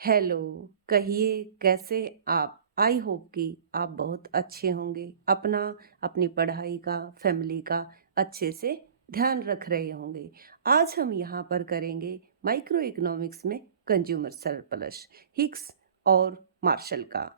Hello. कहिए कैसे आप। आई होप कि आप बहुत अच्छे होंगे। अपना अपनी पढ़ाई का, फैमिली का अच्छे से ध्यान रख रहे होंगे। आज हम यहाँ पर करेंगे माइक्रो इकोनॉमिक्स में कंज्यूमर सरप्लस, हिक्स और मार्शल का।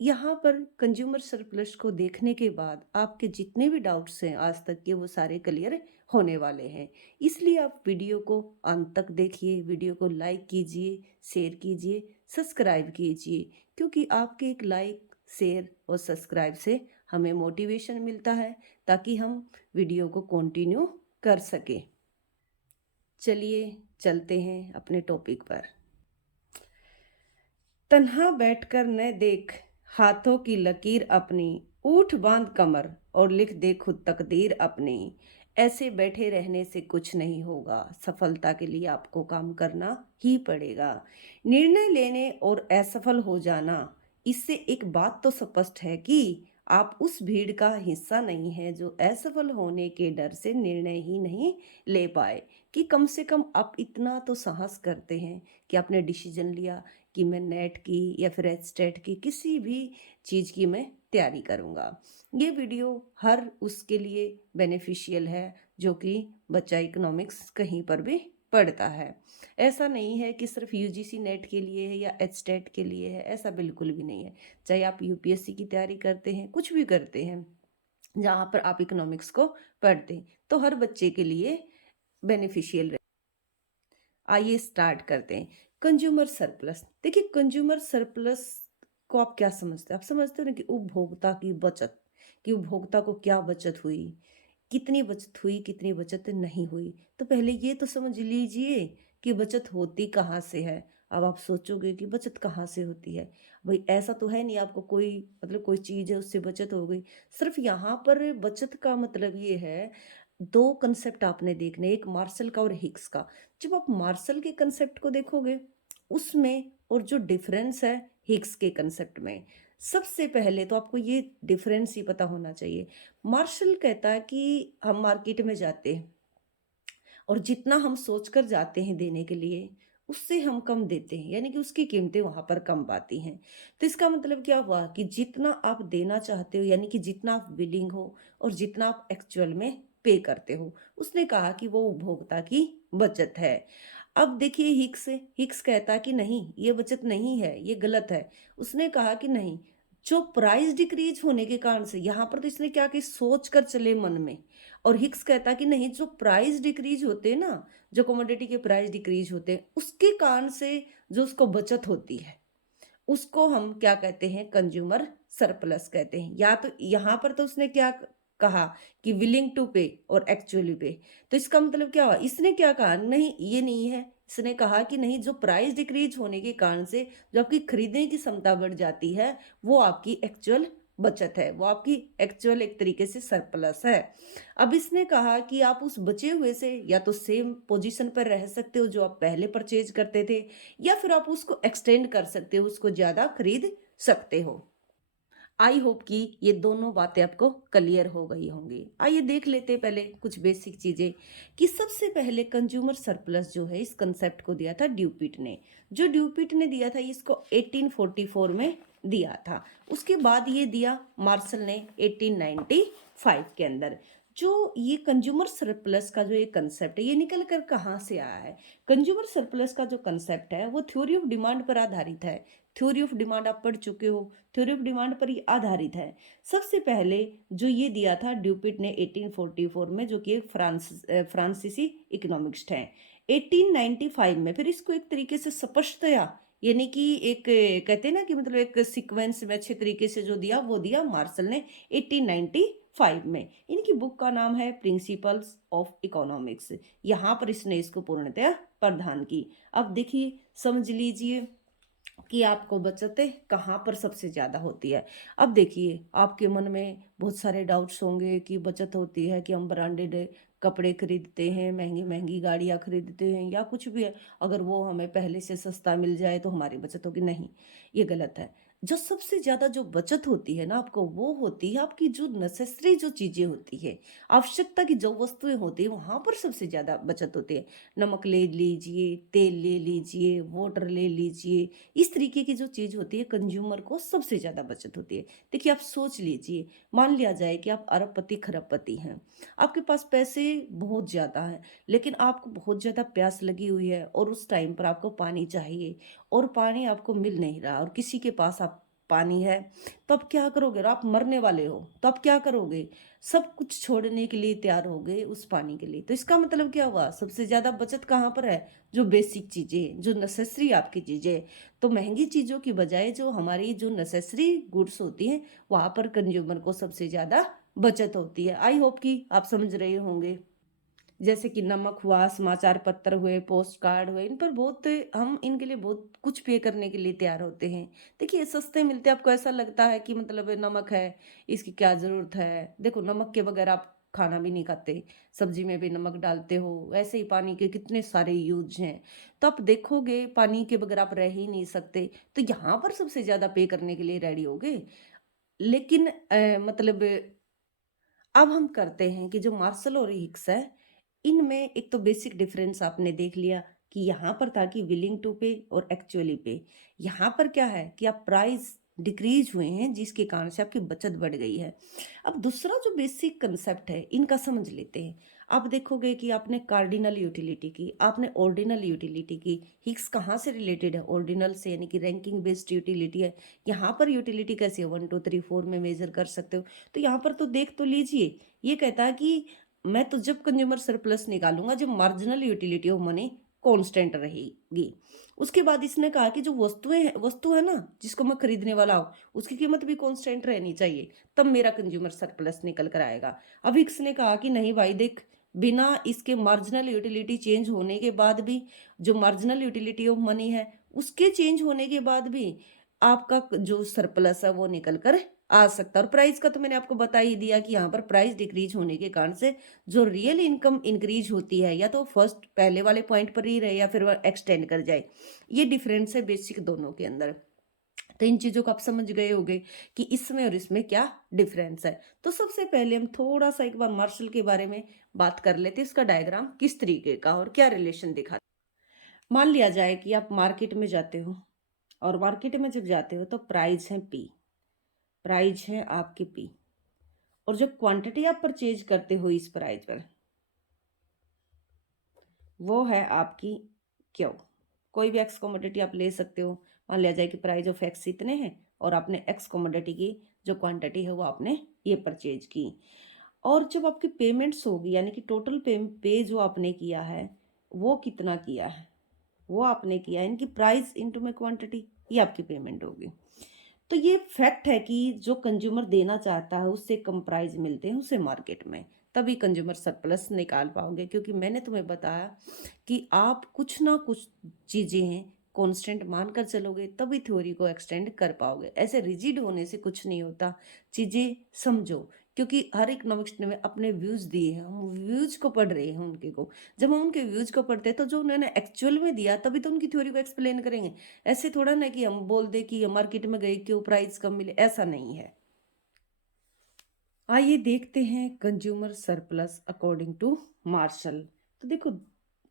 यहाँ पर कंज्यूमर सरप्लस को देखने के बाद आपके जितने भी डाउट्स हैं आज तक के, वो सारे क्लियर होने वाले हैं। इसलिए आप वीडियो को अंत तक देखिए, वीडियो को लाइक कीजिए, शेयर कीजिए, सब्सक्राइब कीजिए, क्योंकि आपके एक लाइक, शेयर और सब्सक्राइब से हमें मोटिवेशन मिलता है ताकि हम वीडियो को कंटिन्यू कर सकें। चलिए चलते हैं अपने टॉपिक पर। तन्हा बैठकर न देख हाथों की लकीर अपनी, ऊठ बांध कमर और लिख दे खुद तकदीर अपनी। ऐसे बैठे रहने से कुछ नहीं होगा, सफलता के लिए आपको काम करना ही पड़ेगा। निर्णय लेने और असफल हो जाना, इससे एक बात तो स्पष्ट है कि आप उस भीड़ का हिस्सा नहीं है जो असफल होने के डर से निर्णय ही नहीं ले पाए। कि कम से कम आप इतना तो साहस करते हैं कि आपने डिसीजन लिया कि मैं नेट की या फिर एचटेट की किसी भी चीज़ की मैं तैयारी करूँगा। ये वीडियो हर उसके लिए बेनिफिशियल है जो कि बच्चा इकोनॉमिक्स कहीं पर भी पढ़ता है। ऐसा नहीं है कि सिर्फ यूजीसी नेट के लिए है या एचटेट के लिए है, ऐसा बिल्कुल भी नहीं है। चाहे आप यूपीएससी की तैयारी करते हैं, कुछ भी करते हैं जहाँ पर आप इकोनॉमिक्स को पढ़ते हैं, तो हर बच्चे के लिए बेनिफिशियल। आइए स्टार्ट करते हैं। कंज्यूमर सरप्लस, देखिए कंज्यूमर सरप्लस को आप क्या समझते हैं? आप समझते हो ना कि उपभोक्ता की बचत, कि उपभोक्ता को क्या बचत हुई, कितनी बचत हुई, कितनी बचत नहीं हुई। तो पहले ये तो समझ लीजिए कि बचत होती कहाँ से है। अब आप सोचोगे कि बचत कहाँ से होती है। भाई ऐसा तो है नहीं आपको कोई, मतलब कोई चीज़ है उससे बचत हो गई। सिर्फ यहाँ पर बचत का मतलब ये है, दो कंसेप्ट आपने देखने, एक मार्शल का और हिक्स का। जब आप मार्शल के कंसेप्ट को देखोगे उसमें, और जो डिफरेंस है हिग्स के कंसेप्ट में, सबसे पहले तो आपको ये डिफरेंस ही पता होना चाहिए। मार्शल कहता है कि हम मार्केट में जाते हैं और जितना हम सोचकर जाते हैं देने के लिए, उससे हम कम देते हैं, यानी कि उसकी कीमतें वहां पर कम पाती हैं। तो इसका मतलब क्या हुआ कि जितना आप देना चाहते हो, यानी कि जितना आप विलिंग हो और जितना आप एक्चुअल में पे करते हो, उसने कहा कि वो उपभोक्ता की बचत है। अब देखिए हिक्स कहता कि नहीं, ये बचत नहीं है, ये गलत है। उसने कहा कि नहीं, जो प्राइस डिक्रीज होने के कारण से, यहाँ पर तो इसने क्या कि सोच कर चले मन में। और हिक्स कहता कि नहीं, जो प्राइस डिक्रीज होते हैं ना, जो कमोडिटी के प्राइस डिक्रीज होते हैं उसके कारण से जो उसको बचत होती है, उसको हम क्या कहते हैं? कंज्यूमर सरप्लस कहते हैं। या तो यहाँ पर तो उसने क्या कहा कि विलिंग टू पे और एक्चुअली पे। तो इसका मतलब क्या हुआ? इसने क्या कहा? नहीं, ये नहीं है। इसने कहा कि नहीं, जो प्राइस डिक्रीज होने के कारण से जो आपकी खरीदने की क्षमता बढ़ जाती है, वो आपकी एक्चुअल बचत है, वो आपकी एक्चुअल एक तरीके से सरप्लस है। अब इसने कहा कि आप उस बचे हुए से या तो सेम पोजीशन पर रह सकते हो जो आप पहले परचेज करते थे, या फिर आप उसको एक्सटेंड कर सकते हो, उसको ज़्यादा खरीद सकते हो। आई होप कि ये दोनों बातें आपको क्लियर हो गई होंगी। आइए देख लेते हैं पहले कुछ बेसिक चीज़ें। कि सबसे पहले कंज्यूमर सरप्लस जो है, इस कंसेप्ट को दिया था ड्यूपिट ने। जो ड्यूपिट ने दिया था इसको 1844 में दिया था। उसके बाद ये दिया मार्शल ने 1895 के अंदर। जो ये कंज्यूमर सरप्लस का जो ये कंसेप्ट है, ये निकल कर कहाँ से आया है? कंज्यूमर सरप्लस का जो कंसेप्ट है वो थ्योरी ऑफ डिमांड पर आधारित है। थ्योरी ऑफ डिमांड आप पढ़ चुके हो, थ्योरी ऑफ डिमांड पर ये आधारित है। सबसे पहले जो ये दिया था ड्यूपिट ने 1844 में, जो कि एक फ्रांसीसी इकोनॉमिस्ट हैं। 1895 में फिर इसको एक तरीके से स्पष्टतया, यानी कि एक कहते हैं ना कि मतलब एक सीक्वेंस में अच्छे तरीके से जो दिया वो दिया मार्शल ने 1895 में। इनकी बुक का नाम है प्रिंसिपल्स ऑफ इकोनॉमिक्स। यहाँ पर इसने इसको पूर्णतया प्रदान की। अब देखिए समझ लीजिए कि आपको बचतें कहाँ पर सबसे ज़्यादा होती है। अब देखिए आपके मन में बहुत सारे डाउट्स होंगे कि बचत होती है कि हम ब्रांडेड कपड़े खरीदते हैं, महंगी महंगी गाड़ियाँ खरीदते हैं या कुछ भी है, अगर वो हमें पहले से सस्ता मिल जाए तो हमारी बचत होगी। नहीं, ये गलत है। जो सबसे ज़्यादा जो बचत होती है ना आपको, वो होती है आपकी जो नेसेसरी जो चीज़ें होती है, आवश्यकता की जो वस्तुएँ होती हैं, वहाँ पर सबसे ज़्यादा बचत होती है। नमक ले लीजिए, तेल ले लीजिए, वाटर ले लीजिए, इस तरीके की जो चीज़ होती है कंज़्यूमर को सबसे ज़्यादा बचत होती है। देखिए आप सोच लीजिए, मान लिया जाए कि आप अरबपति, खरबपति हैं, आपके पास पैसे बहुत ज़्यादा हैं, लेकिन आपको बहुत ज़्यादा प्यास लगी हुई है और उस टाइम पर आपको पानी चाहिए और पानी आपको मिल नहीं रहा और किसी के पास आप पानी है, तो आप क्या करोगे? और आप मरने वाले हो, तो आप क्या करोगे? सब कुछ छोड़ने के लिए तैयार हो गए उस पानी के लिए। तो इसका मतलब क्या हुआ? सबसे ज़्यादा बचत कहाँ पर है? जो बेसिक चीज़ें हैं, जो नेसेसरी आपकी चीज़ें हैं। तो महँगी चीज़ों की बजाय जो हमारी जो नेसेसरी गुड्स होती हैं, वहाँ पर कंज़्यूमर को सबसे ज़्यादा बचत होती है। आई होप कि आप समझ रहे होंगे। जैसे कि नमक हुआ, समाचार पत्र हुए, पोस्ट कार्ड हुए, इन पर बहुत हम इनके लिए बहुत कुछ पे करने के लिए तैयार होते हैं। देखिए सस्ते मिलते हैं, आपको ऐसा लगता है कि मतलब नमक है, इसकी क्या ज़रूरत है? देखो नमक के बगैर आप खाना भी नहीं खाते, सब्ज़ी में भी नमक डालते हो, वैसे ही पानी के कितने सारे यूज़ हैं। तो आप देखोगे पानी के बगैर आप रह ही नहीं सकते, तो यहाँ पर सबसे ज़्यादा पे करने के लिए रेडी होगे। लेकिन मतलब अब हम करते हैं कि जो मार्शल और हिक्स है, इनमें एक तो बेसिक डिफरेंस आपने देख लिया कि यहाँ पर था कि विलिंग टू पे और एक्चुअली पे। यहाँ पर क्या है कि आप प्राइस डिक्रीज हुए हैं जिसके कारण से आपकी बचत बढ़ गई है। अब दूसरा जो बेसिक कंसेप्ट है इनका समझ लेते हैं। आप देखोगे कि आपने कार्डिनल यूटिलिटी की, आपने ऑर्डिनल यूटिलिटी की। हिक्स कहाँ से रिलेटेड है? ऑर्डिनल से, यानी कि रैंकिंग बेस्ड यूटिलिटी है। यहाँ पर यूटिलिटी कैसे है? 1 2 3 4 में मेजर कर सकते हो। तो यहाँ पर तो देख तो लीजिए, ये कहता है कि मैं तो जब कंज्यूमर सरप्लस निकालूंगा जब marginal utility of money constant रहेगी। उसके बाद इसने कहा कि जो वस्तु है ना जिसको मैं खरीदने वाला हूँ, उसकी कीमत भी कांस्टेंट रहनी चाहिए, तब मेरा कंज्यूमर सरप्लस निकल कर आएगा। अब इसने कहा कि नहीं भाई देख, बिना इसके मार्जिनल यूटिलिटी चेंज होने के बाद भी, जो मार्जिनल यूटिलिटी ऑफ मनी है उसके चेंज होने के बाद भी आपका जो सरप्लस है वो निकल कर आ सकता है। और प्राइस का तो मैंने आपको बता ही दिया कि यहाँ पर प्राइस डिक्रीज होने के कारण से जो रियल इनकम इंक्रीज होती है, या तो फर्स्ट पहले वाले पॉइंट पर ही रहे या फिर वह एक्सटेंड कर जाए। ये डिफरेंस है बेसिक दोनों के अंदर। तो इन चीजों को आप समझ गए होंगे कि इसमें और इसमें क्या डिफरेंस है। तो सबसे पहले हम थोड़ा सा एक बार मार्शल के बारे में बात कर लेते हैं, इसका डायग्राम किस तरीके का और क्या रिलेशन दिखा। मान लिया जाए कि आप मार्केट में जाते हो और मार्केट में जब जाते हो तो प्राइस है पी, प्राइस है आपकी पी, और जो क्वांटिटी आप परचेज करते हो इस प्राइस पर, वो है आपकी क्यू। कोई भी एक्स कमोडिटी आप ले सकते हो। मान लिया जाए कि प्राइस ऑफ एक्स इतने हैं और आपने एक्स कमोडिटी की जो क्वांटिटी है वो आपने ये परचेज की, और जब आपकी पेमेंट्स होगी यानी कि टोटल पे जो आपने किया है वो कितना किया है, वो आपने किया है इनकी प्राइस इनटू में क्वांटिटी, ये आपकी पेमेंट होगी। तो ये फैक्ट है कि जो कंज्यूमर देना चाहता है उससे कम प्राइस मिलते हैं उसे मार्केट में, तभी कंज्यूमर सरप्लस निकाल पाओगे। क्योंकि मैंने तुम्हें बताया कि आप कुछ ना कुछ चीज़ें हैं कांस्टेंट मानकर चलोगे तभी थ्योरी को एक्सटेंड कर पाओगे। ऐसे रिजिड होने से कुछ नहीं होता, चीज़ें समझो। क्योंकि हर इकोनॉमिक्स ने अपने व्यूज़ दिए हैं, हम व्यूज़ को पढ़ रहे हैं उनके को। जब हम उनके व्यूज़ को पढ़ते हैं तो जो उन्होंने एक्चुअल में दिया तभी तो उनकी थ्योरी को एक्सप्लेन करेंगे। ऐसे थोड़ा ना कि हम बोल दे कि मार्केट में गए क्यों प्राइस कम मिले, ऐसा नहीं है। आइए देखते हैं consumer surplus according to Marshall. तो देखो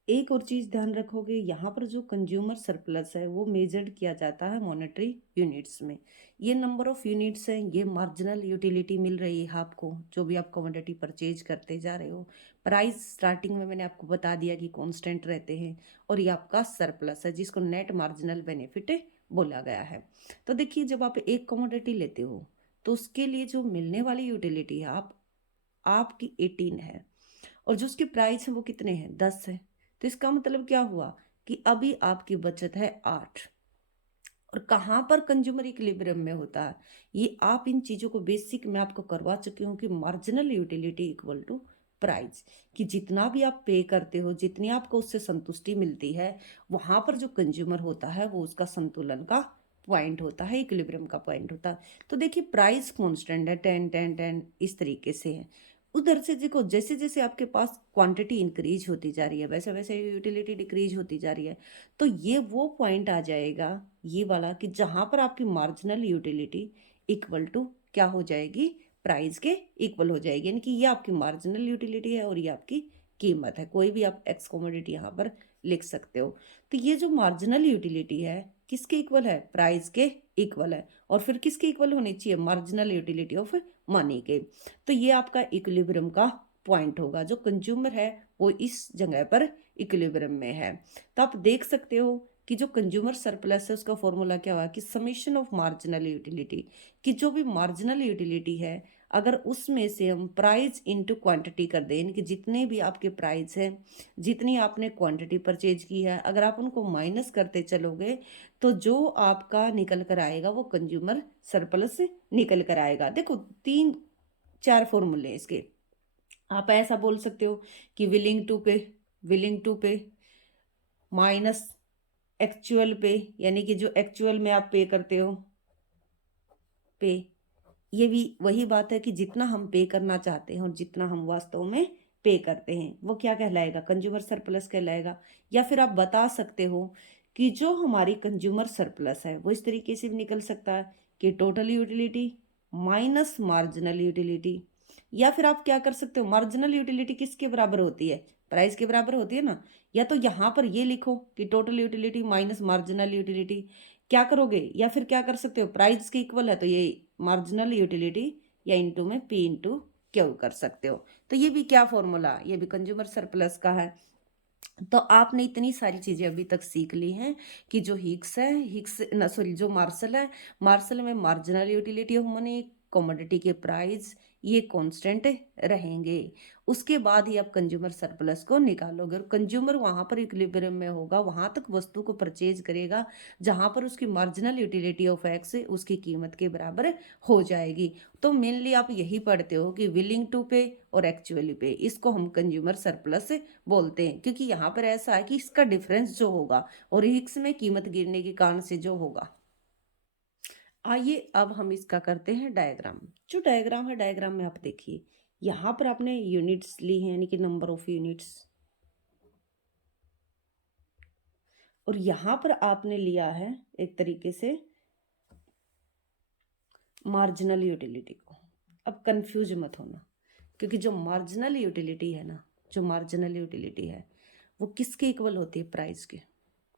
एक और चीज ध्यान रखोगे, यहाँ पर जो कंज्यूमर सरप्लस है वो मेजर्ड किया जाता है मॉनेटरी यूनिट्स में। ये नंबर ऑफ यूनिट्स हैं, ये मार्जिनल यूटिलिटी मिल रही है आपको जो भी आप कमोडिटी परचेज करते जा रहे हो। प्राइस स्टार्टिंग में मैंने आपको बता दिया कि कांस्टेंट रहते हैं, और ये आपका सरप्लस है जिसको नेट मार्जिनल बेनिफिट बोला गया है। तो देखिए जब आप एक कमोडिटी लेते हो तो उसके लिए जो मिलने वाली यूटिलिटी है आपकी 18 है, और जो उसकी प्राइस है वो कितने हैं 10 है। तो इसका मतलब क्या हुआ कि अभी आपकी बचत है 8। और कहाँ पर कंज्यूमर इक्विलिब्रियम में होता है, ये आप इन चीज़ों को बेसिक मैं आपको करवा चुकी हूँ कि marginal utility equal to price, कि जितना भी आप पे करते हो जितनी आपको उससे संतुष्टि मिलती है, वहां पर जो कंज्यूमर होता है वो उसका संतुलन का पॉइंट होता है, इक्विलिब्रियम का पॉइंट होता है। तो देखिए प्राइस कांस्टेंट है 10 10 10 इस तरीके से है। उधर से देखो जैसे जैसे आपके पास क्वांटिटी इंक्रीज होती जा रही है वैसे वैसे यूटिलिटी डिक्रीज होती जा रही है। तो ये वो पॉइंट आ जाएगा ये वाला कि जहां पर आपकी मार्जिनल यूटिलिटी इक्वल टू क्या हो जाएगी, प्राइस के इक्वल हो जाएगी। यानी कि ये आपकी मार्जिनल यूटिलिटी है और ये आपकी कीमत है। कोई भी आप एक्स कमोडिटी यहाँ पर लिख सकते हो। तो ये जो मार्जिनल यूटिलिटी है किसके इक्वल है, प्राइस के इक्वल है। और फिर किसके इक्वल होनी चाहिए, मार्जिनल यूटिलिटी ऑफ मनी के। तो ये आपका इक्विलिब्रियम का पॉइंट होगा। जो कंज्यूमर है वो इस जगह पर इक्विलिब्रियम में है। तो आप देख सकते हो कि जो कंज्यूमर सरप्लस है उसका फॉर्मूला क्या हुआ कि समेशन ऑफ मार्जिनल यूटिलिटी, कि जो भी मार्जिनल यूटिलिटी है अगर उसमें से हम प्राइस इनटू क्वांटिटी कर दें, यानी कि जितने भी आपके प्राइस हैं, जितनी आपने क्वांटिटी परचेज की है, अगर आप उनको माइनस करते चलोगे तो जो आपका निकल कर आएगा वो कंज्यूमर सरप्लस निकल कर आएगा। देखो तीन चार फॉर्मूले इसके। आप ऐसा बोल सकते हो कि विलिंग टू पे माइनस एक्चुअल पे, यानी कि जो एक्चुअल में आप पे करते हो पे। ये भी वही बात है कि जितना हम पे करना चाहते हैं और जितना हम वास्तव में पे करते हैं वो क्या कहलाएगा, कंज्यूमर सरप्लस कहलाएगा। या फिर आप बता सकते हो कि जो हमारी कंज्यूमर सरप्लस है वो इस तरीके से भी निकल सकता है कि total utility minus marginal utility. या फिर आप क्या कर सकते हो, मार्जिनल यूटिलिटी किसके बराबर होती है, प्राइस के बराबर होती है ना। या तो यहाँ पर ये लिखो कि total utility minus marginal utility, क्या करोगे, या फिर क्या कर सकते हो, प्राइस के इक्वल है तो ये मार्जिनल यूटिलिटी या इनटू में पी इंटू क्यू कर सकते हो। तो ये भी क्या फॉर्मूला, ये भी कंज्यूमर सरप्लस का है। तो आपने इतनी सारी चीजें अभी तक सीख ली हैं कि जो हिग्स है, हिग्स ना सॉरी जो मार्शल है, मार्शल में marginal utility of money, commodity के प्राइस ये कांस्टेंट रहेंगे। उसके बाद ही आप कंज्यूमर सरप्लस को निकालोगे और कंज्यूमर वहां पर इक्विलिब्रियम में होगा, वहां तक वस्तु को परचेज करेगा जहां पर उसकी मार्जिनल यूटिलिटी ऑफ एक्स उसकी कीमत के बराबर हो जाएगी। तो मेनली आप यही पढ़ते हो कि विलिंग टू पे और एक्चुअली पे, इसको हम कंज्यूमर सरप्लस बोलते हैं, क्योंकि यहाँ पर ऐसा है कि इसका डिफरेंस जो होगा और हिक्स में कीमत गिरने के कारण से जो होगा। आइए अब हम इसका करते हैं डायग्राम। जो डायग्राम है, डायग्राम में आप देखिए यहाँ पर आपने यूनिट्स ली हैं, यानी कि नंबर ऑफ यूनिट्स, और यहाँ पर आपने लिया है एक तरीके से मार्जिनल यूटिलिटी को। अब कंफ्यूज मत होना, क्योंकि जो मार्जिनल यूटिलिटी है ना, जो मार्जिनल यूटिलिटी है वो किसके इक्वल होती है, प्राइस के।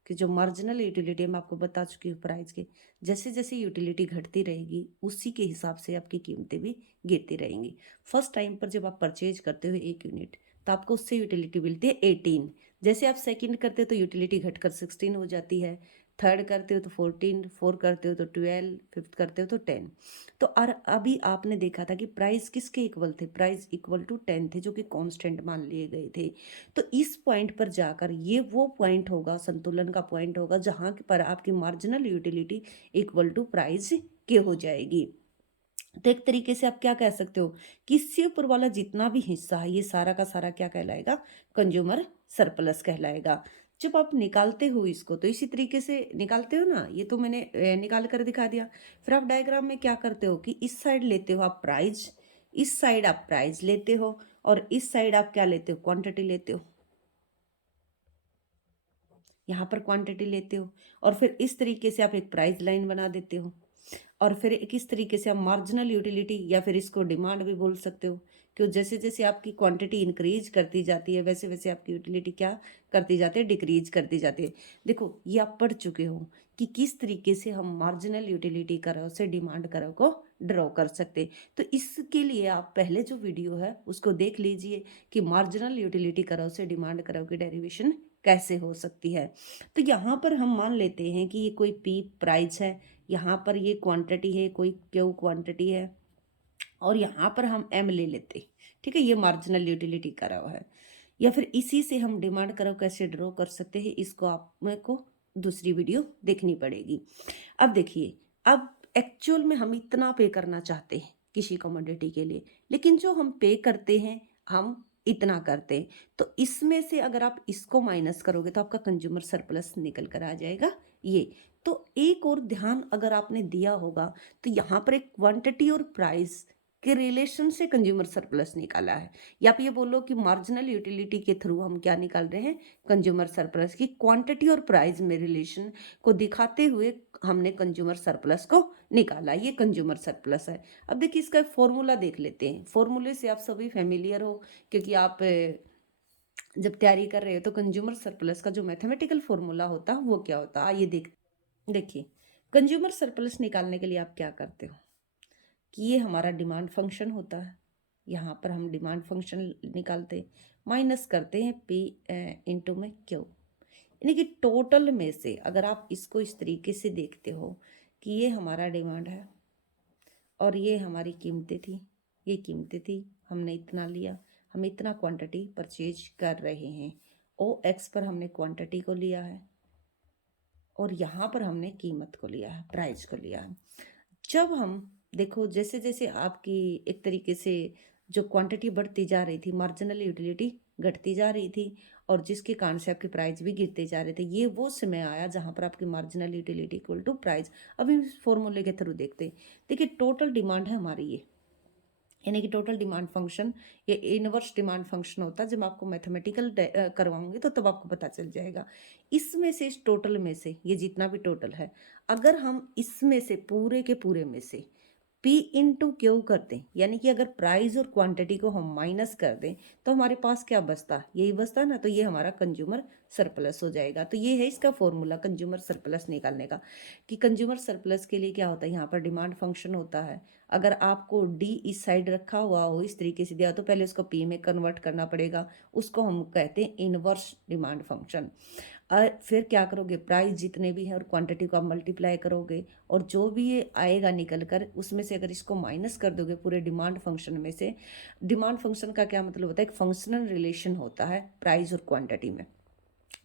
कि जो मार्जिनल यूटिलिटी मैं आपको बता चुकी हूँ प्राइस के, जैसे जैसे यूटिलिटी घटती रहेगी उसी के हिसाब से आपकी कीमतें भी गिरती रहेंगी। फर्स्ट टाइम पर जब आप परचेज करते हो 1 यूनिट तो आपको उससे यूटिलिटी मिलती है 18। जैसे आप सेकंड करते हो तो यूटिलिटी घटकर 16 हो जाती है, थर्ड करते हो तो 14, फोर्थ करते हो तो 12, फिफ्थ करते हो तो 10। तो और अभी आपने देखा था कि प्राइस किसके इक्वल थे, प्राइस इक्वल टू 10 थे, जो कि कांस्टेंट मान लिए गए थे। तो इस पॉइंट पर जाकर ये वो पॉइंट होगा, संतुलन का पॉइंट होगा, जहां पर आपकी marginal utility equal to price के हो जाएगी। तो एक तरीके से आप क्या कह सकते हो कि इससे ऊपर वाला जितना भी हिस्सा है ये सारा का सारा क्या कहलाएगा, कंज्यूमर सरप्लस कहलाएगा। जब आप निकालते हो इसको तो इसी तरीके से निकालते हो ना, ये तो मैंने निकाल कर दिखा दिया। फिर आप डायग्राम में क्या करते हो कि इस साइड लेते हो आप प्राइस, इस साइड आप प्राइस लेते हो और इस साइड आप क्या लेते हो, क्वांटिटी लेते हो। यहाँ पर क्वांटिटी लेते हो और फिर इस तरीके से आप एक प्राइस लाइन बना देते हो। और फिर एक इस तरीके से आप मार्जिनल यूटिलिटी या फिर इसको डिमांड भी बोल सकते हो, कि जैसे जैसे आपकी क्वांटिटी इंक्रीज करती जाती है वैसे वैसे आपकी यूटिलिटी क्या करती जाती है, डिक्रीज करती जाती है। देखो ये आप पढ़ चुके हो कि किस तरीके से हम मार्जिनल यूटिलिटी कर्व से डिमांड कर्व को ड्रॉ कर सकते। तो इसके लिए आप पहले जो वीडियो है उसको देख लीजिए कि मार्जिनल यूटिलिटी कर्व से डिमांड कर्व की डेरिवेशन कैसे हो सकती है। तो यहाँ पर हम मान लेते हैं कि ये कोई पी प्राइस है, यहाँ पर ये क्वांटिटी है, कोई क्यू क्वांटिटी है, और यहाँ पर हम एम ले लेते। ठीक है, ये मार्जिनल यूटिलिटी कर्व है। या फिर इसी से हम डिमांड कर्व कैसे ड्रॉ कर सकते हैं, इसको आप मेरे को दूसरी वीडियो देखनी पड़ेगी। अब देखिए, अब एक्चुअल में हम इतना पे करना चाहते हैं किसी कमोडिटी के लिए, लेकिन जो हम पे करते हैं हम इतना करते हैं। तो इसमें से अगर आप इसको माइनस करोगे तो आपका कंज्यूमर सरप्लस निकल कर आ जाएगा ये। तो एक और ध्यान अगर आपने दिया होगा तो यहाँ पर एक क्वांटिटी और प्राइस कि रिलेशन से कंज्यूमर सरप्लस निकाला है, या आप ये बोलो कि मार्जिनल यूटिलिटी के थ्रू हम क्या निकाल रहे हैं, कंज्यूमर सरप्लस की क्वांटिटी और प्राइस में रिलेशन को दिखाते हुए हमने कंज्यूमर सरप्लस को निकाला, ये कंज्यूमर सरप्लस है। अब देखिए इसका फॉर्मूला देख लेते हैं, फॉर्मूले से आप सभी फेमिलियर हो क्योंकि आप जब तैयारी कर रहे हो तो कंज्यूमर सरप्लस का जो मैथमेटिकल फॉर्मूला होता है वो क्या होता है, आइए देखिए कंज्यूमर सरप्लस निकालने के लिए आप क्या करते हो कि ये हमारा डिमांड फंक्शन होता है, यहाँ पर हम डिमांड फंक्शन निकालते माइनस करते हैं पी इंटू में क्यू, यानी कि टोटल में से अगर आप इसको इस तरीके से देखते हो कि ये हमारा डिमांड है और ये हमारी कीमतें थी, ये कीमतें थी, हमने इतना लिया, हम इतना क्वांटिटी परचेज कर रहे हैं, ओ एक्स पर हमने क्वांटिटी को लिया है और यहाँ पर हमने कीमत को लिया है, प्राइस को लिया है। जब हम देखो जैसे जैसे आपकी एक तरीके से जो क्वांटिटी बढ़ती जा रही थी, मार्जिनल यूटिलिटी घटती जा रही थी और जिसके कारण से आपके प्राइस भी गिरते जा रहे थे, ये वो समय आया जहाँ पर आपकी marginal utility equal to price. अब इस फॉर्मूले के थ्रू देखते हैं, देखिए टोटल डिमांड है हमारी ये, यानी कि टोटल डिमांड फंक्शन, ये इनवर्स डिमांड फंक्शन होता है। जब आपको मैथमेटिकल करवाऊंगी तो तब आपको पता चल जाएगा। इसमें से इस टोटल में से ये जितना भी टोटल है, अगर हम इसमें से पूरे के पूरे में से P इंटू क्यू कर दें, यानी कि अगर प्राइस और क्वांटिटी को हम माइनस कर दें तो हमारे पास क्या बचता, यही बचता ना, तो ये हमारा कंज्यूमर सरप्लस हो जाएगा। तो ये है इसका फॉर्मूला कंज्यूमर सरप्लस निकालने का, कि कंज्यूमर सरप्लस के लिए क्या होता है, यहाँ पर डिमांड फंक्शन होता है। अगर आपको डी इस साइड रखा हुआ हो, इस तरीके से दिया तो पहले उसको पी में कन्वर्ट करना पड़ेगा, उसको हम कहते हैं इनवर्स डिमांड फंक्शन। और फिर क्या करोगे, प्राइस जितने भी हैं और क्वांटिटी को आप मल्टीप्लाई करोगे और जो भी ये आएगा निकल कर उसमें से अगर इसको माइनस कर दोगे पूरे डिमांड फंक्शन में से, डिमांड फंक्शन का क्या मतलब होता है, एक फंक्शनल रिलेशन होता है प्राइस और क्वांटिटी में।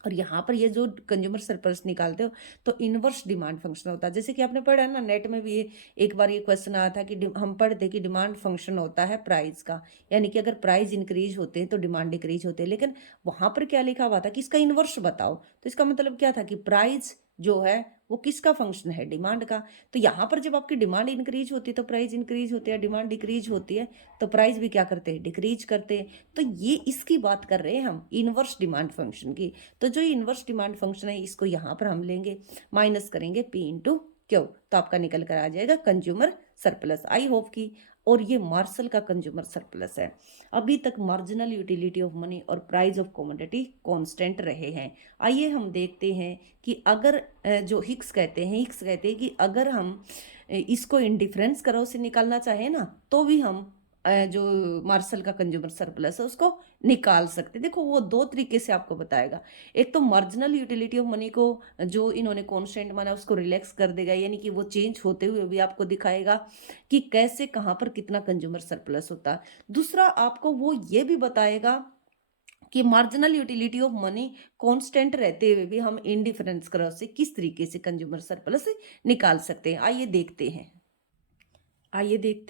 और यहाँ पर ये जो कंज्यूमर सरप्लस निकालते हो तो इनवर्स डिमांड फंक्शन होता है। जैसे कि आपने पढ़ा है ना, नेट में भी एक बार ये क्वेश्चन आया था कि हम पढ़ते कि डिमांड फंक्शन होता है प्राइस का, यानी कि अगर प्राइस इंक्रीज होते हैं तो डिमांड डिक्रीज होते हैं, लेकिन वहाँ पर क्या लिखा हुआ था कि इसका इनवर्स बताओ। तो इसका मतलब क्या था कि प्राइस जो है वो किसका फंक्शन है, डिमांड का। तो यहाँ पर जब आपकी डिमांड इंक्रीज होती है तो प्राइस इंक्रीज होती है, डिमांड डिक्रीज होती है तो प्राइस भी क्या करते हैं, डिक्रीज करते हैं। तो ये इसकी बात कर रहे हैं हम, इनवर्स डिमांड फंक्शन की। तो जो इनवर्स डिमांड फंक्शन है इसको यहाँ पर हम लेंगे, माइनस करेंगे पी इंटू क्यू, तो आपका निकल कर आ जाएगा कंज्यूमर सरप्लस। आई होप की, और ये मार्शल का कंज्यूमर सरप्लस है। अभी तक मार्जिनल यूटिलिटी ऑफ मनी और प्राइस ऑफ कमोडिटी कांस्टेंट रहे हैं। आइए हम देखते हैं कि अगर जो हिक्स कहते हैं कि अगर हम इसको इंडिफरेंस करो से निकालना चाहें ना तो भी हम जो मार्शल का कंज्यूमर सरप्लस है उसको निकाल सकते। देखो वो दो तरीके से आपको बताएगा, एक तो मार्जिनल यूटिलिटी ऑफ मनी को जो इन्होंने कॉन्स्टेंट माना उसको रिलैक्स कर देगा, यानी कि वो चेंज होते हुए भी आपको दिखाएगा कि कैसे कहाँ पर कितना कंज्यूमर सरप्लस होता है। दूसरा आपको वो ये भी बताएगा कि marginal utility of money constant रहते हुए भी हम इंडिफरेंस क्रॉस से किस तरीके से कंज्यूमर सरप्लस निकाल सकते हैं। आइए देखते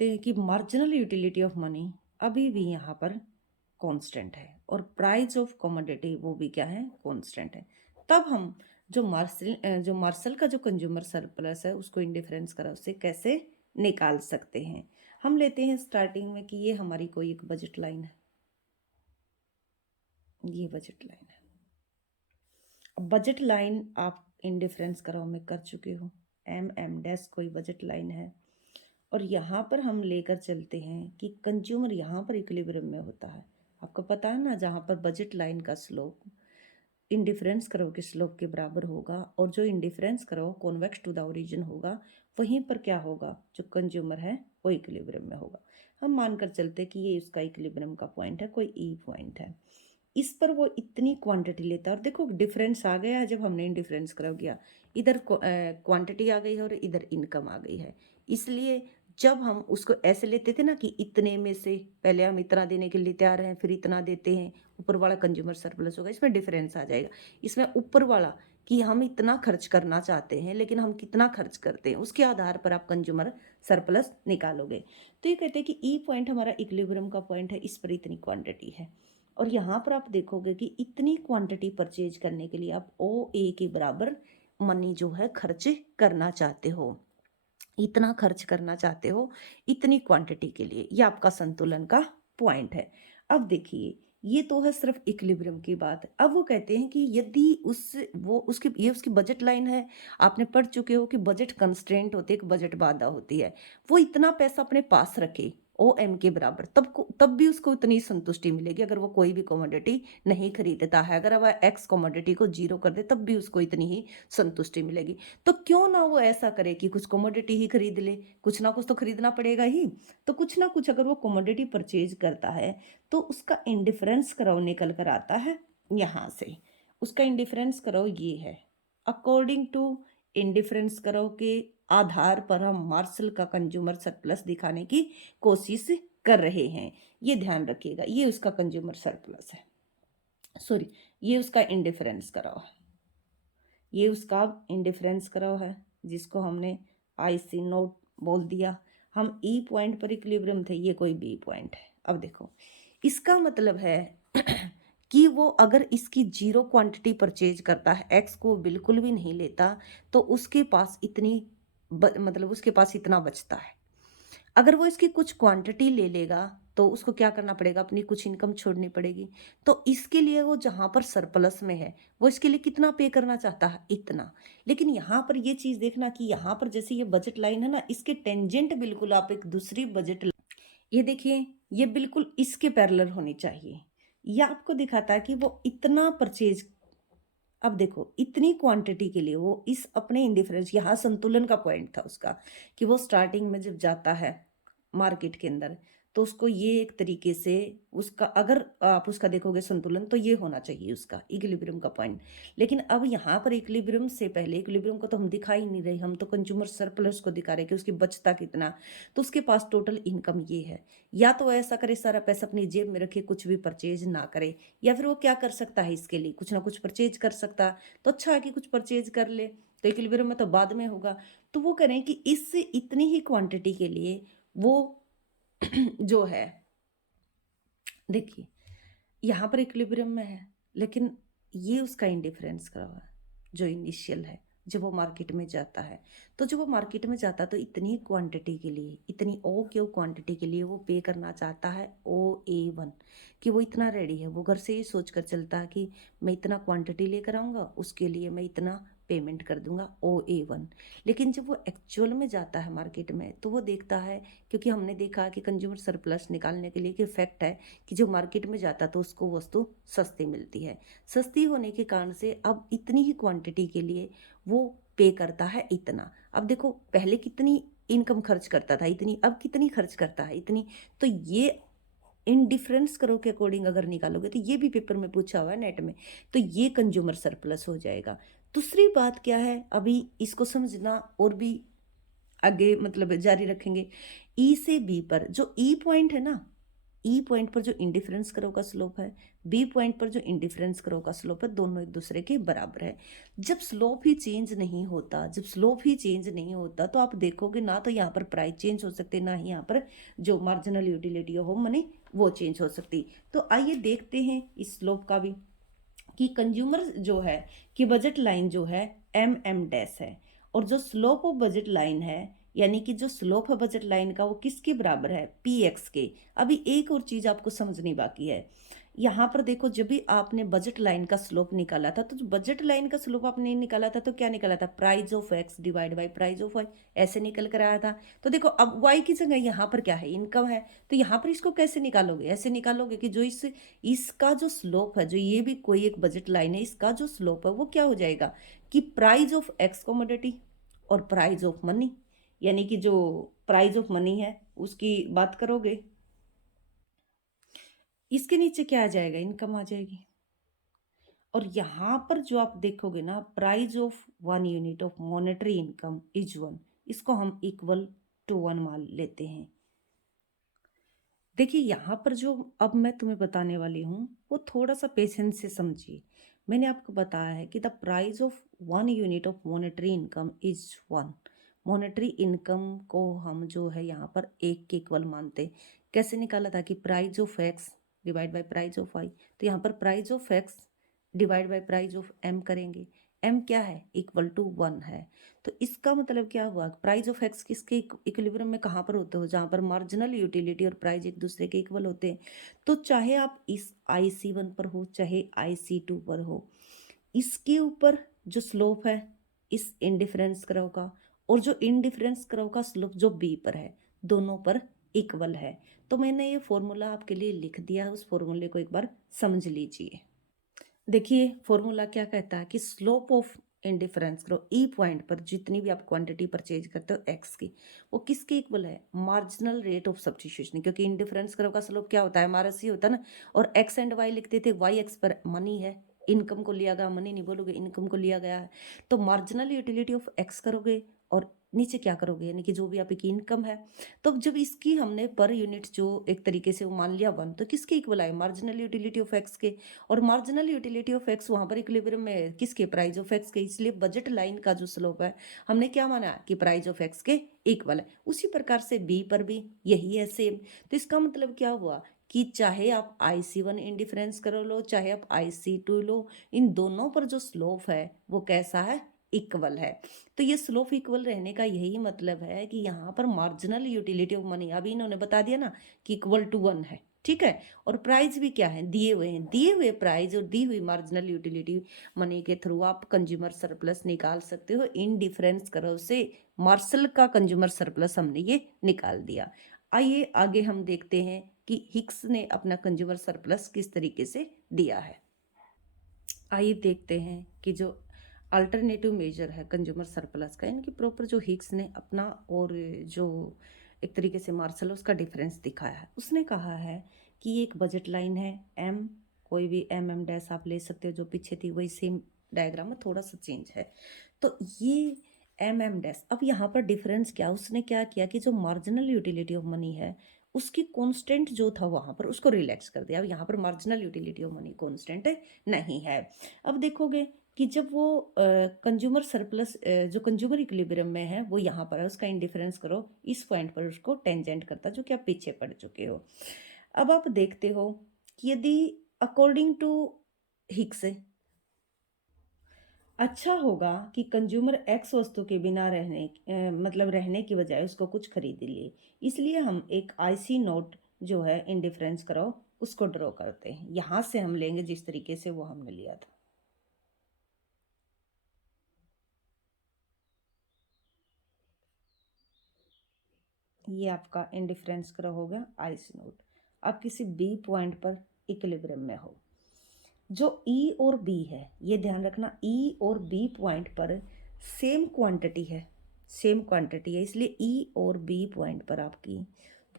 हैं कि मार्जिनल यूटिलिटी ऑफ मनी अभी भी यहाँ पर कांस्टेंट है और प्राइस ऑफ कमोडिटी वो भी क्या है, कांस्टेंट है। तब हम जो मार्शल का जो कंज्यूमर सरप्लस है उसको इंडिफरेंस करा उससे कैसे निकाल सकते हैं। हम लेते हैं स्टार्टिंग में कि ये हमारी कोई एक बजट लाइन है, ये बजट लाइन है। अब बजट लाइन आप इंडिफरेंस कराओ में कर चुके हो, एम डैश कोई बजट लाइन है और यहाँ पर हम लेकर चलते हैं कि कंज्यूमर यहाँ पर इक्विलिब्रियम में होता है। आपको पता है ना, जहाँ पर बजट लाइन का स्लोप इंडिफरेंस करो के स्लोप के बराबर होगा और जो इंडिफरेंस करो कॉन्वेक्स टू द ओरिजिन होगा, वहीं पर क्या होगा, जो कंज्यूमर है वो इक्विलिब्रियम में होगा। हम मानकर चलते कि ये उसका इक्विलिब्रियम का पॉइंट है, कोई ई पॉइंट है, इस पर वो इतनी क्वांटिटी लेता है और देखो डिफरेंस आ गया है। जब हमने इंडिफरेंस करा गया, इधर क्वांटिटी आ गई है और इधर इनकम आ गई है, इसलिए जब हम उसको ऐसे लेते थे ना कि इतने में से पहले हम इतना देने के लिए तैयार हैं फिर इतना देते हैं, ऊपर वाला कंज्यूमर सरप्लस होगा, इसमें डिफरेंस आ जाएगा। इसमें ऊपर वाला कि हम इतना खर्च करना चाहते हैं लेकिन हम कितना खर्च करते हैं उसके आधार पर आप कंज्यूमर सरप्लस निकालोगे। तो ये कहते हैं कि ई पॉइंट हमारा इक्विलिब्रियम का पॉइंट है, इस पर इतनी क्वांटिटी है और यहाँ पर आप देखोगे कि इतनी क्वांटिटी परचेज करने के लिए आप ओ ए के बराबर मनी जो है खर्च करना चाहते हो। इतना खर्च करना चाहते हो इतनी क्वांटिटी के लिए, ये आपका संतुलन का पॉइंट है। अब देखिए, ये तो है सिर्फ इक्विलिब्रियम की बात। अब वो कहते हैं कि यदि उस वो उसकी ये उसकी बजट लाइन है, आपने पढ़ चुके हो कि बजट कंस्ट्रेंट होती है, एक बजट बाधा होती है। वो इतना पैसा अपने पास रखे ओएम के बराबर, तब भी उसको उतनी संतुष्टि मिलेगी अगर वो कोई भी कमोडिटी नहीं खरीदता है। अगर वह एक्स कमोडिटी को जीरो कर दे तब भी उसको इतनी ही संतुष्टि मिलेगी। तो क्यों ना वो ऐसा करे कि कुछ कमोडिटी ही खरीद ले, कुछ ना कुछ तो खरीदना पड़ेगा ही। तो कुछ ना कुछ अगर वो कमोडिटी परचेज करता है तो उसका इंडिफरेंस करो निकल कर आता है यहाँ से। उसका इंडिफरेंस करो ये है, अकॉर्डिंग टू इंडिफरेंस करो के आधार पर हम मार्शल का कंज्यूमर सरप्लस दिखाने की कोशिश कर रहे हैं। ये ध्यान रखिएगा, ये उसका कंज्यूमर सरप्लस है, सॉरी, ये उसका इंडिफरेंस करो, ये उसका इंडिफरेंस करो है, जिसको हमने आईसी नोट बोल दिया। हम ई पॉइंट पर इक्विलिब्रियम थे, ये कोई बी पॉइंट है। अब देखो, इसका मतलब है कि वो अगर इसकी जीरो क्वांटिटी परचेज करता है, एक्स को बिल्कुल भी नहीं लेता, तो उसके पास इतनी मतलब उसके पास इतना बचता है। अगर वो इसकी कुछ क्वांटिटी ले लेगा तो उसको क्या करना पड़ेगा, अपनी कुछ इनकम छोड़नी पड़ेगी। तो इसके लिए वो जहाँ पर सरप्लस में है, वो इसके लिए कितना पे करना चाहता है, इतना। लेकिन यहाँ पर ये चीज़ देखना कि यहाँ पर जैसे ये बजट लाइन है ना, इसके टेंजेंट बिल्कुल आप एक दूसरी बजट, ये देखिए, ये बिल्कुल इसके पैरेलल होनी चाहिए। ये आपको दिखाता है कि वो इतना परचेज, अब देखो इतनी क्वांटिटी के लिए वो इस अपने इंडिफरेंस, यहाँ संतुलन का पॉइंट था उसका, कि वो स्टार्टिंग में जब जाता है मार्केट के अंदर, तो उसको ये एक तरीके से उसका, अगर आप उसका देखोगे संतुलन, तो ये होना चाहिए उसका इक्विलिब्रियम का पॉइंट। लेकिन अब यहाँ पर इक्विलिब्रियम से पहले, इक्विलिब्रियम को तो हम दिखा ही नहीं रहे, हम तो कंज्यूमर सरप्लस को दिखा रहे कि उसकी बचता कितना। तो उसके पास टोटल इनकम ये है, या तो ऐसा करे सारा पैसा अपनी जेब में रखे, कुछ भी परचेज ना करे, या फिर वो क्या कर सकता है, इसके लिए कुछ ना कुछ परचेज कर सकता। तो अच्छा है कि कुछ परचेज कर ले, तो इक्विलिब्रियम में तो बाद में होगा। तो वो करें कि इससे इतनी ही क्वांटिटी के लिए वो जो है, देखिए यहाँ पर इक्विलिब्रियम में है, लेकिन ये उसका इंडिफरेंस का है जो इनिशियल है, जब वो मार्केट में जाता है। तो जब वो मार्केट में जाता है तो इतनी क्वांटिटी के लिए, इतनी ओ क्यू क्वांटिटी के लिए वो पे करना चाहता है OA1, कि वो इतना रेडी है। वो घर से ये सोच कर चलता है कि मैं इतना क्वांटिटी लेकर आऊँगा, उसके लिए मैं इतना पेमेंट कर दूंगा OA1। लेकिन जब वो एक्चुअल में जाता है मार्केट में, तो वो देखता है, क्योंकि हमने देखा कि कंज्यूमर सरप्लस निकालने के लिए कि इफेक्ट है कि जो मार्केट में जाता तो उसको वस्तु सस्ती मिलती है। सस्ती होने के कारण से अब इतनी ही क्वांटिटी के लिए वो पे करता है इतना। अब देखो पहले कितनी इनकम खर्च करता था इतनी, अब कितनी खर्च करता है इतनी। तो ये इनडिफरेंस करो के अकॉर्डिंग अगर निकालोगे, तो ये भी पेपर में पूछा हुआ है नेट में, तो ये कंज्यूमर सरप्लस हो जाएगा। दूसरी बात क्या है, अभी इसको समझना और भी आगे मतलब जारी रखेंगे। ई से बी पर जो ई पॉइंट है ना, ई पॉइंट पर जो इंडिफरेंस करो का स्लोप है, बी पॉइंट पर जो इंडिफरेंस करो का स्लोप है, दोनों एक दूसरे के बराबर है। जब स्लोप ही चेंज नहीं होता, जब स्लोप ही चेंज नहीं होता, तो आप देखोगे ना तो यहाँ पर प्राइस चेंज हो सकते, ना ही यहाँ पर जो मार्जिनल यूटिलिटी हो मनी वो चेंज हो सकती। तो आइए देखते हैं इस स्लोप का भी, कि कंज्यूमर जो है कि बजट लाइन जो है MM डैश है, और जो स्लोप ऑफ बजट लाइन है, यानी कि जो स्लोप है बजट लाइन का, वो किसके बराबर है, PX के। अभी एक और चीज आपको समझनी बाकी है। यहाँ पर देखो, जब भी आपने बजट लाइन का स्लोप निकाला था, तो जो बजट लाइन का स्लोप आपने निकाला था तो क्या निकाला था, price of X divide by price of Y, ऐसे निकल कर आया था। तो देखो अब वाई की जगह यहाँ पर क्या है, इनकम है। तो यहाँ पर इसको कैसे निकालोगे, ऐसे निकालोगे कि जो इसका जो स्लोप है, जो ये भी कोई एक बजट लाइन है, इसका जो स्लोप है वो क्या हो जाएगा, कि प्राइस ऑफ एक्स कमोडिटी और प्राइस ऑफ मनी, यानी कि जो प्राइस ऑफ मनी है उसकी बात करोगे, इसके नीचे क्या आ जाएगा, इनकम आ जाएगी। और यहाँ पर जो आप देखोगे ना, price of 1 unit of monetary income is 1, इसको हम इक्वल टू 1 मान लेते हैं। देखिए यहाँ पर जो अब मैं तुम्हें बताने वाली हूँ वो थोड़ा सा पेशेंस से समझिए। मैंने आपको बताया है कि the price of 1 unit of monetary income is 1। Monetary income को हम जो है यहाँ पर एक के इक्वल मानते। कैसे निकाला था, कि price of X divide by price of Y. तो यहाँ पर price of X divide by price of M करेंगे। एम क्या है, इक्वल टू 1 है। तो इसका मतलब क्या हुआ, प्राइस ऑफ एक्स किसके इक्विलिब्रियम में कहाँ पर होते हो, जहाँ पर मार्जिनल यूटिलिटी और प्राइस एक दूसरे के इक्वल होते हैं। तो चाहे आप इस IC1 पर हो चाहे IC2 पर हो, इसके ऊपर जो स्लोप है इस इंडिफरेंस कर्व का, और जो इंडिफरेंस कर्व का स्लोप जो बी पर है, दोनों पर इक्वल है। तो मैंने ये फॉर्मूला आपके लिए लिख दिया है, उस फॉर्मूले को एक बार समझ लीजिए। देखिए फॉर्मूला क्या कहता है कि स्लोप ऑफ इंडिफरेंस करो ई पॉइंट पर जितनी भी आप क्वांटिटी परचेज करते हो एक्स की, वो किसके इक्वल है, मार्जिनल रेट ऑफ सब्स्टिट्यूशन। क्योंकि इंडिफरेंस करो का स्लोप क्या होता है, माइनस ही होता है ना। और एक्स एंड वाई लिखते थे, वाई एक्स पर मनी है, इनकम को लिया गया, मनी नहीं बोलोगे, इनकम को लिया गया है। तो मार्जिनल यूटिलिटी ऑफ एक्स करोगे और नीचे क्या करोगे, यानी कि जो भी आपकी इनकम है। तो जब इसकी हमने पर यूनिट जो एक तरीके से वो मान लिया 1, तो किसके इक्वल आए, मार्जिनल यूटिलिटी ऑफ एक्स के। और मार्जिनल यूटिलिटी ऑफ एक्स वहाँ पर इक्विलिब्रियम में है किसके, प्राइस ऑफ एक्स के। इसलिए बजट लाइन का जो स्लोप है हमने क्या माना कि प्राइस ऑफ एक्स के इक्वल है। उसी प्रकार से बी पर भी यही है सेम। तो इसका मतलब क्या हुआ कि चाहे आप IC1 इंडिफरेंस करो लो, चाहे आप IC2 लो, इन दोनों पर जो स्लोप है वो कैसा है, इक्वल है। तो ये स्लोप इक्वल रहने का यही मतलब है कि यहाँ पर मार्जिनल यूटिलिटी ऑफ मनी अभी इन्होंने बता दिया ना कि इक्वल टू 1 है, ठीक है। और प्राइस भी क्या है, दिए हुए हैं। दिए हुए प्राइस और दी हुई मार्जिनल यूटिलिटी मनी के थ्रू आप कंज्यूमर सरप्लस निकाल सकते हो। इन डिफरेंस कर्व से मार्शल का कंज्यूमर सरप्लस हमने ये निकाल दिया। आइए आगे हम देखते हैं कि हिक्स ने अपना कंज्यूमर सरप्लस किस तरीके से दिया है। आइए देखते हैं कि जो अल्टरनेटिव मेजर है कंज्यूमर सरप्लस का, यानी कि प्रॉपर जो हिक्स ने अपना और जो एक तरीके से मार्शल उसका डिफरेंस दिखाया है। उसने कहा है कि एक बजट लाइन है एम, कोई भी एम डैश आप ले सकते हो, जो पीछे थी वही सेम डायग्राम में थोड़ा सा चेंज है। तो ये एम डैश, अब यहाँ पर डिफरेंस क्या, उसने क्या किया कि जो मार्जिनल यूटिलिटी ऑफ मनी है उसकी कांस्टेंट जो था वहाँ पर उसको रिलैक्स कर दिया। अब यहाँ पर marginal utility of money constant नहीं है। अब देखोगे कि जब वो कंज्यूमर सरप्लस जो कंज्यूमर इक्विलिब्रियम में है वो यहाँ पर है, उसका इंडिफरेंस करो इस पॉइंट पर उसको टेंजेंट करता, जो कि आप पीछे पड़ चुके हो। अब आप देखते हो कि यदि अकॉर्डिंग टू हिक्स अच्छा होगा कि कंज्यूमर एक्स वस्तु के बिना रहने मतलब रहने की बजाय उसको कुछ खरीद लिए। इसलिए हम एक IC नोट जो है इंडिफरेंस करो उसको ड्रॉ करते हैं। यहाँ से हम लेंगे जिस तरीके से वो हमने लिया था। ये आपका इंडिफरेंस करो हो गया IC नोट। अब किसी बी पॉइंट पर इक्विलिब्रियम में हो, जो ई और बी है, ये ध्यान रखना, ई और बी पॉइंट पर सेम क्वांटिटी है, सेम क्वांटिटी है। इसलिए ई और बी पॉइंट पर आपकी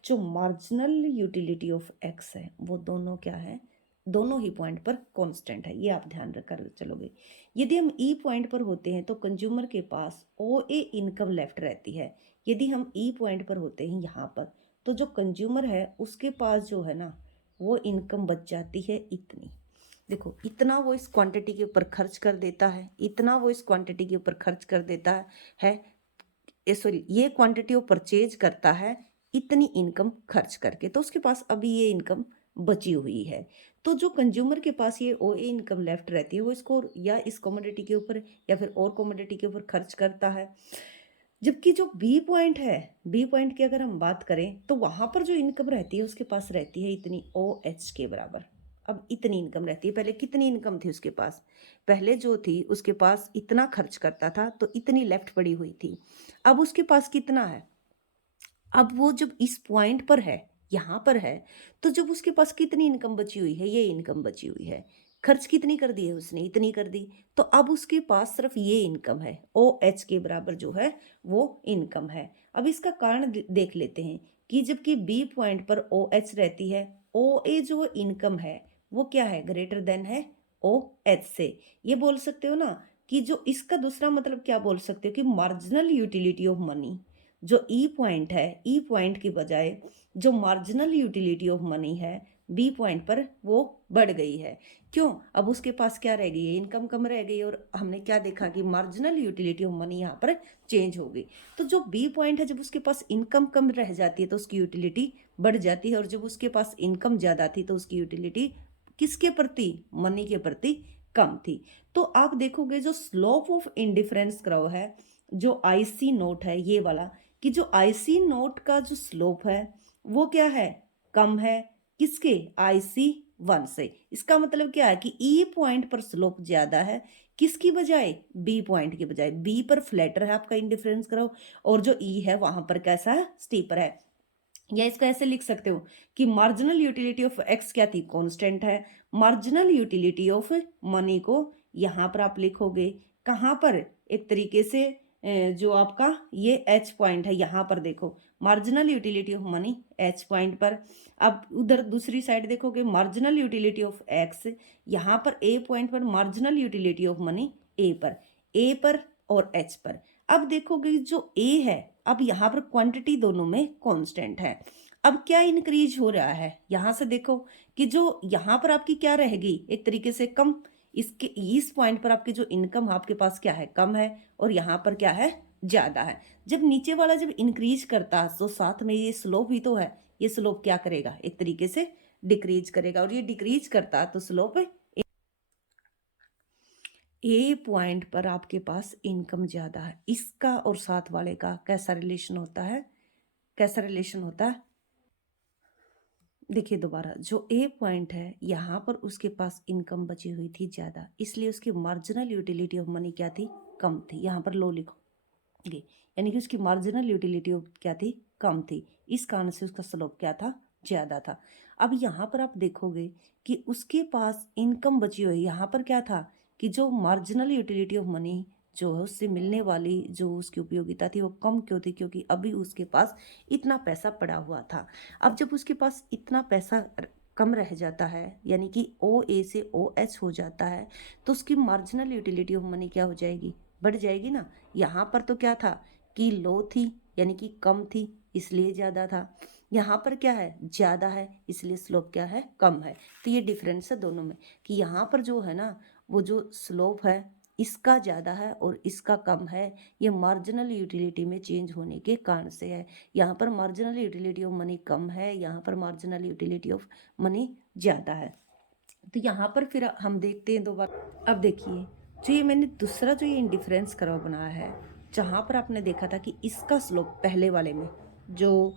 जो मार्जिनल यूटिलिटी ऑफ एक्स है वो दोनों क्या है, दोनों ही पॉइंट पर कांस्टेंट है। ये आप ध्यान रख कर चलोगे। यदि हम ई पॉइंट पर होते हैं तो कंज्यूमर के पास OA इनकम लेफ्ट रहती है। यदि हम ई पॉइंट पर होते हैं यहाँ पर, तो जो कंज्यूमर है उसके पास जो है ना वो इनकम बच जाती है इतनी। देखो इतना वो इस क्वांटिटी के ऊपर खर्च कर देता है, इतना वो इस क्वांटिटी के ऊपर खर्च कर देता है, सॉरी ये क्वांटिटी वो परचेज करता है इतनी इनकम खर्च करके, तो उसके पास अभी ये इनकम बची हुई है। तो जो कंज्यूमर के पास ये OA इनकम लेफ्ट रहती है वो इसको या इस कमोडिटी के ऊपर या फिर और कमोडिटी के ऊपर खर्च करता है। जबकि जो बी पॉइंट है, बी पॉइंट की अगर हम बात करें तो वहाँ पर जो इनकम रहती है उसके पास रहती है इतनी OH के बराबर। अब इतनी इनकम रहती है, पहले कितनी इनकम थी उसके पास, पहले जो थी उसके पास इतना खर्च करता था तो इतनी लेफ्ट पड़ी हुई थी। अब उसके पास कितना है, अब वो जब इस पॉइंट पर है, यहाँ पर है, तो जब उसके पास कितनी इनकम बची हुई है, ये इनकम बची हुई है, खर्च कितनी कर दी है उसने, इतनी कर दी। तो अब उसके पास सिर्फ ये इनकम है, OH के बराबर जो है वो इनकम है। अब इसका कारण देख लेते हैं कि जबकि बी पॉइंट पर OH रहती है, OA जो इनकम है वो क्या है, ग्रेटर देन है OH से। ये बोल सकते हो ना कि जो इसका दूसरा मतलब क्या बोल सकते हो कि मार्जिनल यूटिलिटी ऑफ मनी, जो ई पॉइंट है, ई पॉइंट की बजाय जो मार्जिनल यूटिलिटी ऑफ मनी है बी पॉइंट पर वो बढ़ गई है। क्यों, अब उसके पास क्या रह गई है, इनकम कम रह गई, और हमने क्या देखा कि मार्जिनल यूटिलिटी ऑफ मनी यहाँ पर चेंज हो गई। तो जो बी पॉइंट है जब उसके पास इनकम कम रह जाती है तो उसकी यूटिलिटी बढ़ जाती है, और जब उसके पास इनकम ज़्यादा थी तो उसकी यूटिलिटी किसके प्रति, मनी के प्रति कम थी। तो आप देखोगे जो स्लोप ऑफ इंडिफरेंस कर्व है, जो आईसी नोट है ये वाला, कि जो आईसी नोट का जो स्लोप है वो क्या है, कम है। किसके, आईसी वन से। इसका मतलब क्या है कि ई पॉइंट पर स्लोप ज्यादा है, किसकी बजाय, बी पॉइंट की बजाय। बी पर फ्लैटर है आपका इंडिफरेंस कर्व, और जो ई है वहां पर कैसा है, स्टीपर है। या इसको ऐसे लिख सकते हो कि मार्जिनल यूटिलिटी ऑफ एक्स क्या थी, कांस्टेंट है। मार्जिनल यूटिलिटी ऑफ मनी को यहाँ पर आप लिखोगे कहाँ पर, एक तरीके से जो आपका ये एच पॉइंट है, यहाँ पर देखो marginal utility of money H point पर। अब उधर दूसरी साइड देखोगे मार्जिनल यूटिलिटी ऑफ एक्स, यहाँ पर ए पॉइंट पर, मार्जिनल यूटिलिटी ऑफ मनी ए पर और एच पर। अब देखोगे जो ए है, अब यहाँ पर क्वांटिटी दोनों में कांस्टेंट है। अब क्या इंक्रीज हो रहा है, यहां से देखो कि जो यहाँ पर आपकी क्या रहेगी, एक तरीके से कम। इसके इस पॉइंट पर आपकी जो इनकम आपके पास क्या है, कम है, और यहाँ पर क्या है, ज्यादा है। जब नीचे वाला जब इंक्रीज करता है तो साथ में ये स्लोप भी तो है, ये स्लोप क्या करेगा, एक तरीके से डिक्रीज करेगा। और ये डिक्रीज करता है तो स्लोप ए पॉइंट पर आपके पास इनकम ज्यादा है। इसका और साथ वाले का कैसा रिलेशन होता है, कैसा रिलेशन होता है, देखिए दोबारा, जो ए पॉइंट है यहाँ पर उसके पास इनकम बची हुई थी ज़्यादा, इसलिए उसकी मार्जिनल यूटिलिटी ऑफ मनी क्या थी, कम थी। यहाँ पर लो लिखोगे, यानी कि उसकी मार्जिनल यूटिलिटी ऑफ क्या थी, कम थी। इस कारण से उसका स्लोप क्या था, ज़्यादा था। अब यहाँ पर आप देखोगे कि उसके पास इनकम बची हुई, यहाँ पर क्या था कि जो मार्जिनल यूटिलिटी ऑफ मनी जो है उससे मिलने वाली जो उसकी उपयोगिता थी वो कम क्यों थी, क्योंकि अभी उसके पास इतना पैसा पड़ा हुआ था। अब जब उसके पास इतना पैसा कम रह जाता है, यानी कि ओ ए से ओ एच हो जाता है, तो उसकी मार्जिनल यूटिलिटी ऑफ मनी क्या हो जाएगी, बढ़ जाएगी ना। यहाँ पर तो क्या था कि लो थी, यानी कि कम थी, इसलिए ज़्यादा था। यहाँ पर क्या है, ज़्यादा है, इसलिए स्लोप क्या है, कम है। तो ये डिफरेंस है दोनों में, कि यहाँ पर जो है ना वो जो स्लोप है इसका ज़्यादा है और इसका कम है। ये मार्जिनल यूटिलिटी में चेंज होने के कारण से है। यहाँ पर मार्जिनल यूटिलिटी ऑफ मनी कम है, यहाँ पर मार्जिनल यूटिलिटी ऑफ मनी ज़्यादा है। तो यहाँ पर फिर हम देखते हैं दोबारा। अब देखिए, जो ये मैंने दूसरा जो ये इंडिफरेंस कर्व बनाया है, जहाँ पर आपने देखा था कि इसका स्लोप पहले वाले में जो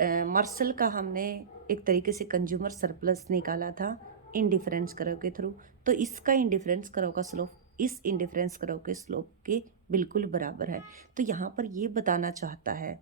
मार्शल का हमने एक तरीके से कंज्यूमर सरप्लस निकाला था इंडिफरेंस कर्व के थ्रू, तो इसका इंडिफरेंस कर्व का स्लोप इस इंडिफरेंस कर्व के स्लोप के बिल्कुल बराबर है। तो यहाँ पर ये बताना चाहता है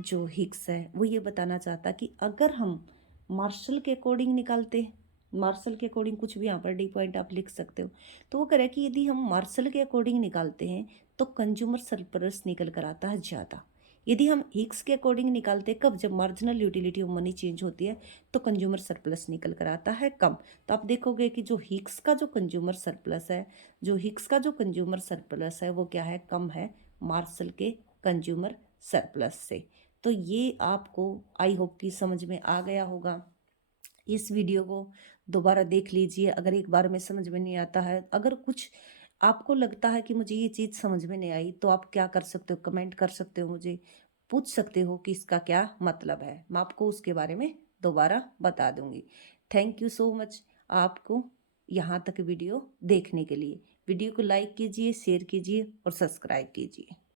जो हिक्स है, वो ये बताना चाहता कि अगर हम मार्शल के अकॉर्डिंग निकालते, मार्शल के अकॉर्डिंग कुछ भी यहाँ पर डी पॉइंट आप लिख सकते हो, तो वो कह रहा है कि यदि हम मार्शल के अकॉर्डिंग निकालते हैं तो कंज्यूमर सरप्लस निकल कर आता है ज़्यादा। यदि हम हिक्स के अकॉर्डिंग निकालते हैं, कब, जब marginal utility of money change होती है तो कंज्यूमर सरप्लस निकल कर आता है कम। तो आप देखोगे कि जो हिक्स का जो कंज्यूमर सरप्लस है, जो हिक्स का जो कंज्यूमर सरप्लस है वो क्या है, कम है मार्शल के कंज्यूमर सरप्लस से। तो ये आपको आई होप कि समझ में आ गया होगा। इस वीडियो को दोबारा देख लीजिए, अगर एक बार में समझ में नहीं आता है, अगर कुछ आपको लगता है कि मुझे ये चीज़ समझ में नहीं आई, तो आप क्या कर सकते हो, कमेंट कर सकते हो, मुझे पूछ सकते हो कि इसका क्या मतलब है, मैं आपको उसके बारे में दोबारा बता दूंगी। थैंक यू सो मच आपको यहाँ तक वीडियो देखने के लिए। वीडियो को लाइक कीजिए, शेयर कीजिए और सब्सक्राइब कीजिए।